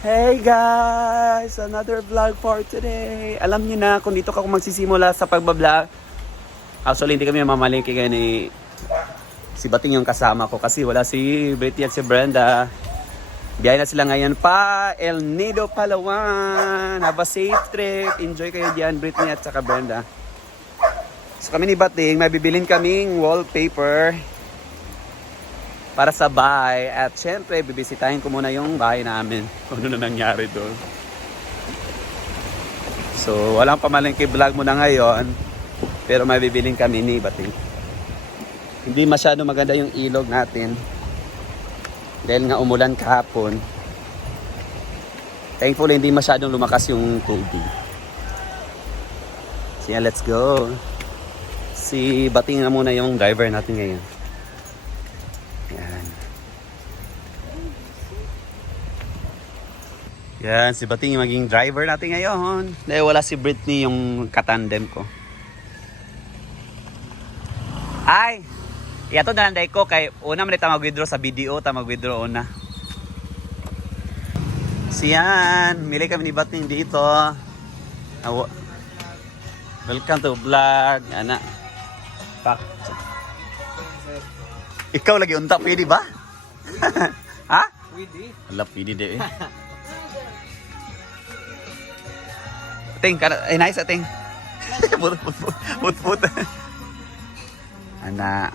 Hey guys! Another vlog for today. Alam niyo na kung dito ka magsisimula sa pagbablog. Actually, hindi kami mamalingki ngayon ni si Bating yung kasama ko kasi wala si Britney at si Brenda. Biyahe na sila ngayon pa El Nido, Palawan. Have a safe trip. Enjoy kayo diyan, Britney at saka Brenda. So kami ni Bating, may bibilin kaming wallpaper para sa bahay. At syempre, bibisitahin ko muna yung bahay namin. Kung ano na nangyari doon. So, walang pamalengke vlog muna ngayon. Pero may bibilin kami ni Bating. Hindi masyado maganda yung ilog natin. Dahil nga umulan kahapon. Thankfully, hindi masyadong lumakas yung tubig. So, yeah, let's go. Si Bating na muna yung driver natin ngayon. Yan. Yan, si Bating yung maging driver natin ngayon. Dahil wala si Britney yung katandem ko. Ay! Yato na landay ko kay una man ta mag-withdraw sa video, ta mag-withdraw una. Siyan, mili kami ni Bating dito. Welcome to vlog, ana. Pak. Ikaw lagi unta, pwede ba? Ha? Pwede. Wala, pwede de eh. Ting, ay nice ating. Put. Ana.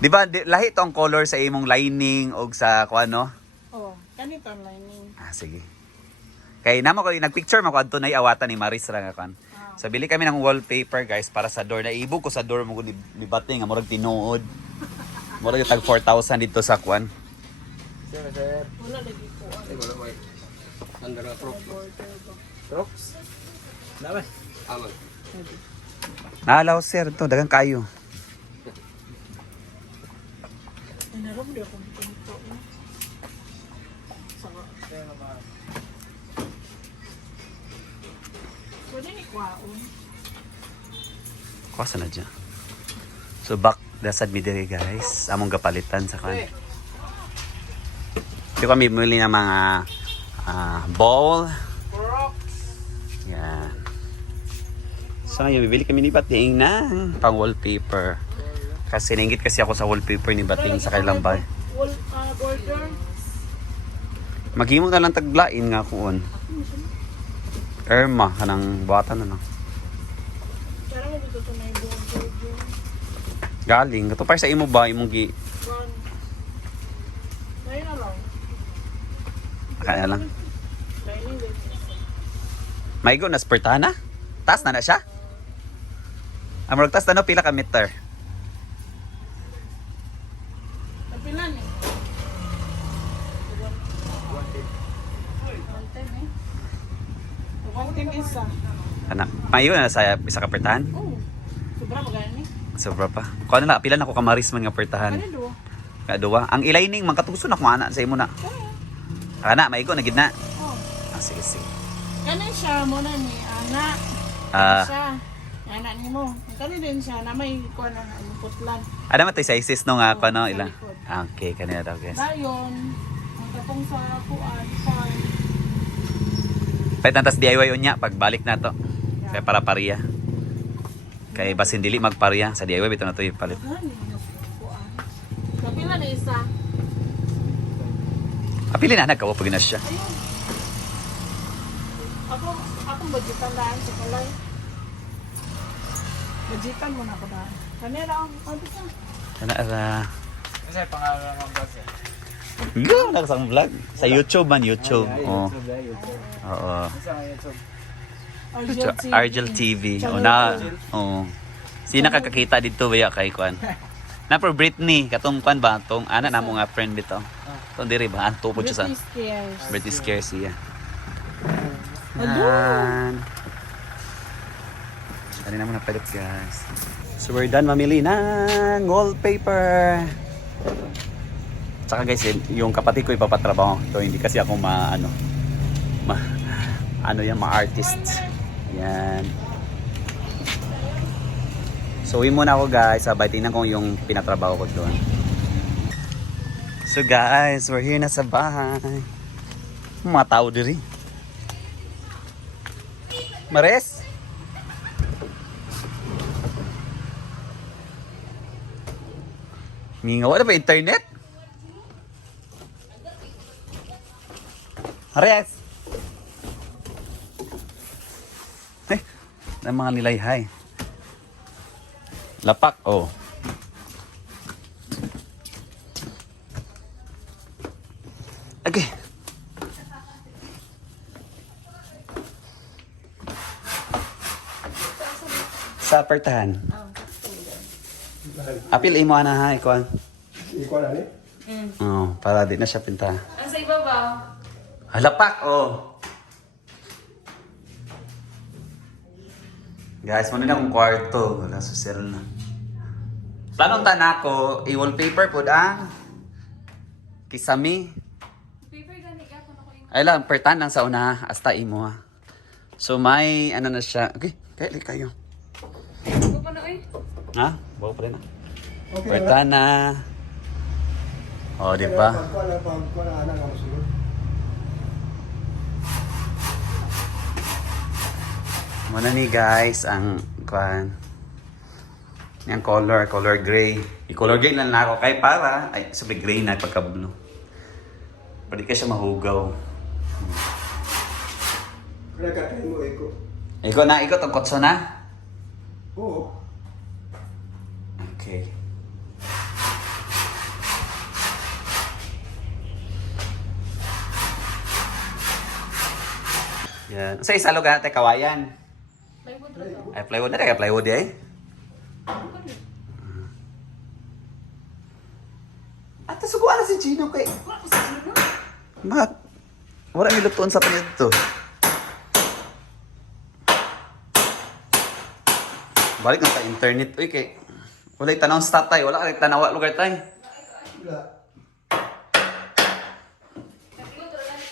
Di ba, lahi tong color sa imong lining o sa kuan no? Oh, ganito ang lining. Ah, sige. Kay namo ko nagpicture mako adto nay awatan ni Maris ra nga kan. So bili kami ng wallpaper guys para sa door. Naibog ko sa door mo ni Bating nga murag tinuod. Murag tag 4,000 dito sa kuan. Sir. Wala lagi po. Ay, wala ko. Under a truck. Rocks? Naman. Aman. Naalaw sir to dagang kayo. Inaram di ako dito. Saka. Pwede ni kwaon. Kuwasa na dyan. So back dasad mi diri guys. Among gapalitan sa kan. Dito kami bumili ng mga bowl. Rocks. Yan. So ngayon bibili kami ni Bating ng pang wallpaper. Kasi nainggit kasi ako sa wallpaper ni Bating sa kailang bahay. Wall border. Maghimo na lang taglain nga kuon. Irma kanang buhatan na lang. Pero mo dito to may border. Galing kato para sa imo ba imong gi Run. Dahil na lang. kaya lang. Lining din. Maigo na spertana? Taas na siya? Amorog taas na no pila ka meter? Napilan eh. 110 isa. Ana, maigo na sa isa ka pertahan? Oh. Sobra ba ganyan eh? Sobra pa. Kuan na pila na ko kamaris man nga pertahan. Ano do? Kaduwa. Ang ilining man katugso na kumana sa imo na. Ana, maigo na gid na. Oh. Ah, sige sige. Kanin siya mo na ni anak. Ah, Siya. Anak ni mo. Kanin din siya na may kuha na putlan. ada man tay sizes no nga kuan no ila. Ah, okay, kanina daw guys. Dayon. Ang tapong sa kuan. Farm. Pwede nantas DIY unya pagbalik na to. Kaya para pariya. Kay basin dili magpariya sa DIY bitaw na to ipalit. Gani. Kuan. Kapila na isa. Apili na nagkawa pag na siya. Ayun. Akong budgetan daan sa kalay. Budgetan mo na ako daan. Kanina ang sa. Kana ra. Kasi pangalan ng boss eh. Go na sa vlog sa YouTube man YouTube. Oh. YouTube. Oo. Sa YouTube. Argel TV. O na. Oh. Sino kakakita dito baya kay kuan? Na for Britney katong kuan ba tong ana namo nga friend bito. Tong diri ba anto po siya sa Britney Spears. Britney Spears siya. Hello. Yan. Dali na muna palit guys. So we're done mamili ng wallpaper. Tsaka guys, yung kapatid ko ipapatrabaho. So hindi kasi ako ma-artist. Yan. So uwi muna ako guys. Sabay tingnan ko yung pinatrabaho ko doon. So guys, we're here na sa bahay. Mga tao diri. Mares? Mingaw, wala ba internet? Mares? Ng mga nilayhay. Lapak, oh. Okay. Sa apertahan. Apil imo ana ha, ikaw. Ikaw na ni? Oh, para di na siya pinta. Ang sa ibabaw. Lapak, oh. Guys, muna na akong kwarto. Wala, susero na. Planong tanak ko, i-wallpaper po ang kisame. Paper gani ka kung ako yung... Ay lang, pertan lang sa una, hasta imo ha. So may, ano na siya. Okay, kaya kayo. Ako pa na eh. Ha? Bawa pa rin na. Okay. Pertan na. O, di ba? Pagkuha na anak ang sunod. Muna ni guys, ang kuhan. Yung color gray. I-color gray lang na ako kay para, ay sabi gray na pagka-blue. Pwede ka siya mahugaw. Kaya katayin mo, Eko. Ikaw na, ikaw tong kotso na? Oo. Okay. Yan. Sa isa lugar natin, kawayan. Plywood na to. Ay, plywood na rin. Plywood eh. At nasuguan na si Gino kay... Wala ko sa sino. Mak, wala nilutuan sa panit to. Balik na sa internet. Uy, kay... Wala yung tanawang stat tayo. Wala ka tanawa lugar tayo. Wala.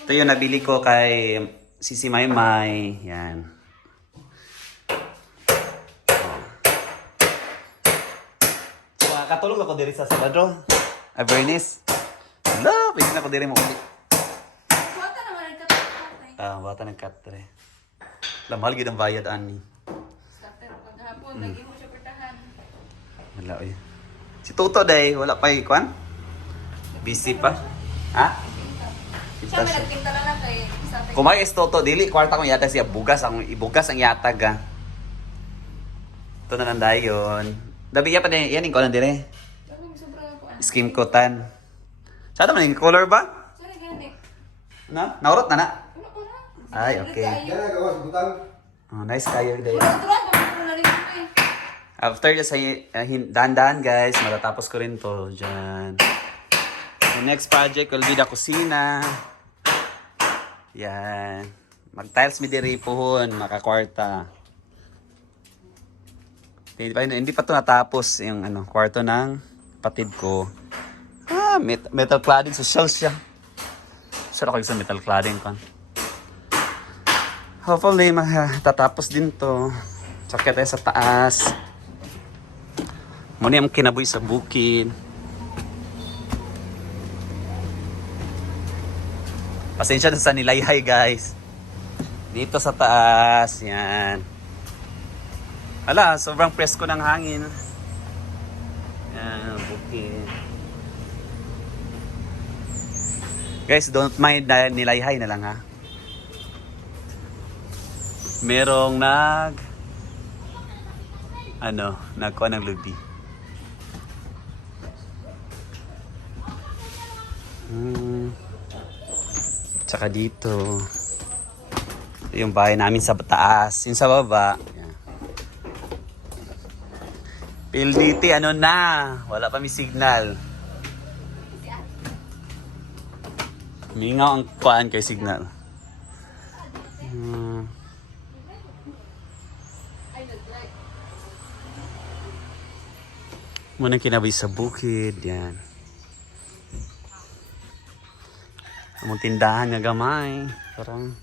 Ito yung nabili ko kay Sisi Maymay. Yan. So, katulog ako diri sa Sabado. Bernice. Hello, pwede na ako diri mo ulit. Kuwata naman ang kapatay. Bata nagkatre. Lamahal gid ang bayad ani. Starter ang paghapon. Lagi mo siya pertahan. Wala oy. Si Toto day, wala pa ikuan? Busy pa. Ha? Siya may nagtinta na lang kay sa atin. Kumay is Toto, dili kwarta ko yata siya bugas ang ibugas ang yatag ha. Ito na lang dayon. Dabiya pa din yan ko lang dire. Ano may sobra ako ano. Skim coatan. Sada man yung color ba? Sorry gani. Na? Naurot na na. Ano ko na? Ay, okay. Yan ang gawa sa butang. Oh, nice kayo day. Wala ko turuan kung ano na rin ko eh. After just dahan-dahan guys, matatapos ko rin to dyan. The next project will be the kusina. Yan. Mag-tiles mi diri pohon, makakwarta. Hindi pa to natapos yung kwarto ng patid ko. Metal cladding, social siya. Siya ako sa metal cladding kan. Hopefully, matatapos din to. Sakit tayo sa taas. Muna yung kinaboy sa bukid. Pasensya na sa nilayhay guys. Dito sa taas. Yan. Hala, sobrang presko ng hangin. Yan, bukid. Guys, don't mind na nilayhay na lang ha. Merong nagkuha ng lubi. Tsaka dito. Ito yung bahay namin sa taas. Yung sa baba. Yan. PLDT, wala pa may signal. Mingaw ang kuhaan kay signal. Muna kinaboy sa bukid. Yan. Among tindahan nga gamay. Parang...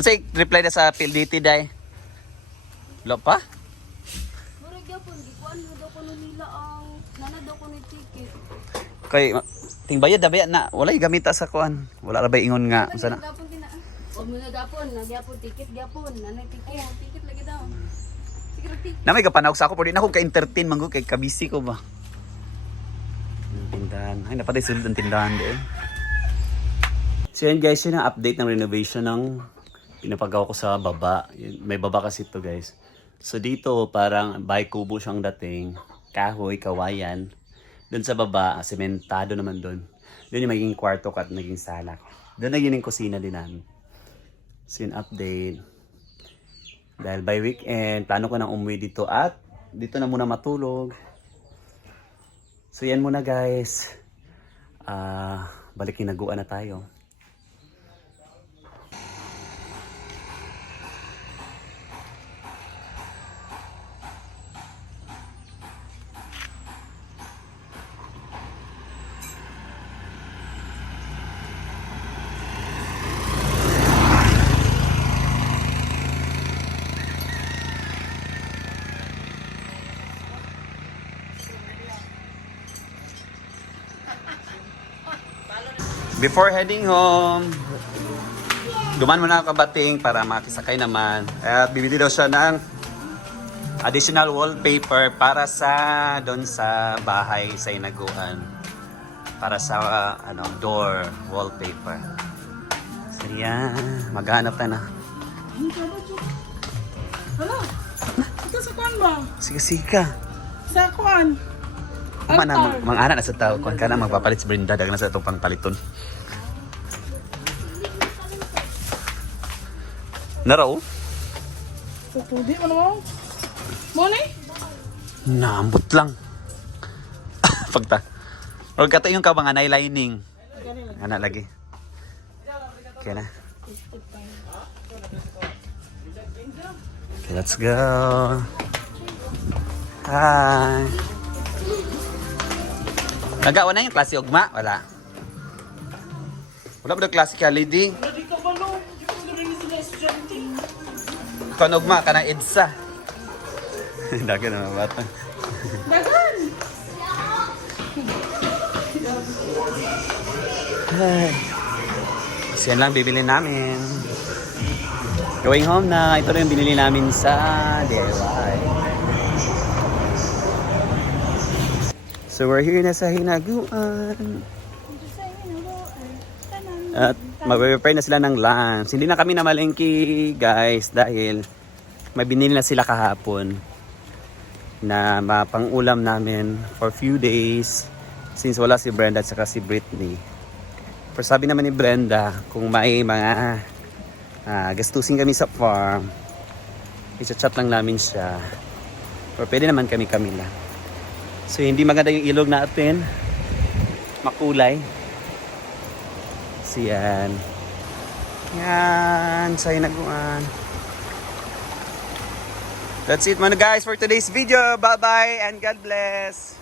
Say reply na sa PLDT day. Wala pa? Murag gyapon gikuan mo daw kuno nila ang nana daw kuno ticket. Kay Ting bayad dabe na. Walay gamita sa kuan. Wala ra ba ingon nga unsa na. Gapon tina. O muna gapon, nagyapon ticket gapon, nanay ticket, ticket lagi daw. Sige ra ticket. Na may kapanawag sa ako pero di na ako ka-entertain man ko kay kabisi ko ba. Tindahan. Ay napatay sulod ang tindahan din. So yan guys, yun ang update ng renovation ng pinapagawa ko sa baba. May baba kasi ito guys. So dito parang bahay kubo siyang dating. Kahoy, kawayan. Doon sa baba, sementado naman doon. Doon yung magiging kwarto ko at naging sala. Doon na yun yung kusina din namin. So yun update. Dahil by weekend, plano ko nang umuwi dito at dito na muna matulog. So yan muna guys. Balik hinaguan na tayo. Before heading home, duman muna ako kabating para makisakay naman. At bibili daw siya ng additional wallpaper para sa doon sa bahay sa inaguan. Para sa door wallpaper. So yan, maghanap na. Ano ka ba, Chuk? Hala, ito sa kuan ba? Sige. Sa kuan. Mana mang anak na sa tao kun kana magpapalit si Brenda dagan na sa itong pangpaliton. Naraw? Tutudi mo naman. Moni? Naambot lang. Pagta. Or kato yung kabang anay lining. Anak lagi. Okay na. Okay, let's go. Hi. Nagawa na yung klase ugma? Wala. Wala ba na klase ka, lady? Hindi ka ba no? Hindi ko rin sila estudyante. Ikaw na ugma, ka na EDSA. Dagan na mga bata. Dagan! Ay. So yan lang bibili namin. Going home na. Ito na yung binili namin sa DIY. So we're here na sa Hinaguan. At mag-prepare na sila ng lunch. Hindi na kami namalengke guys dahil may binili na sila kahapon na mapang-ulam namin for few days since wala si Brenda at saka si Britney. Pero sabi naman ni Brenda kung may mga gastusin kami sa farm, i-chat lang namin siya. Pero pwede naman kami lang. So hindi maganda yung ilog natin. Makulay. So yan. Yan. Sa Hinaguan. That's it muna guys for today's video. Bye bye and God bless.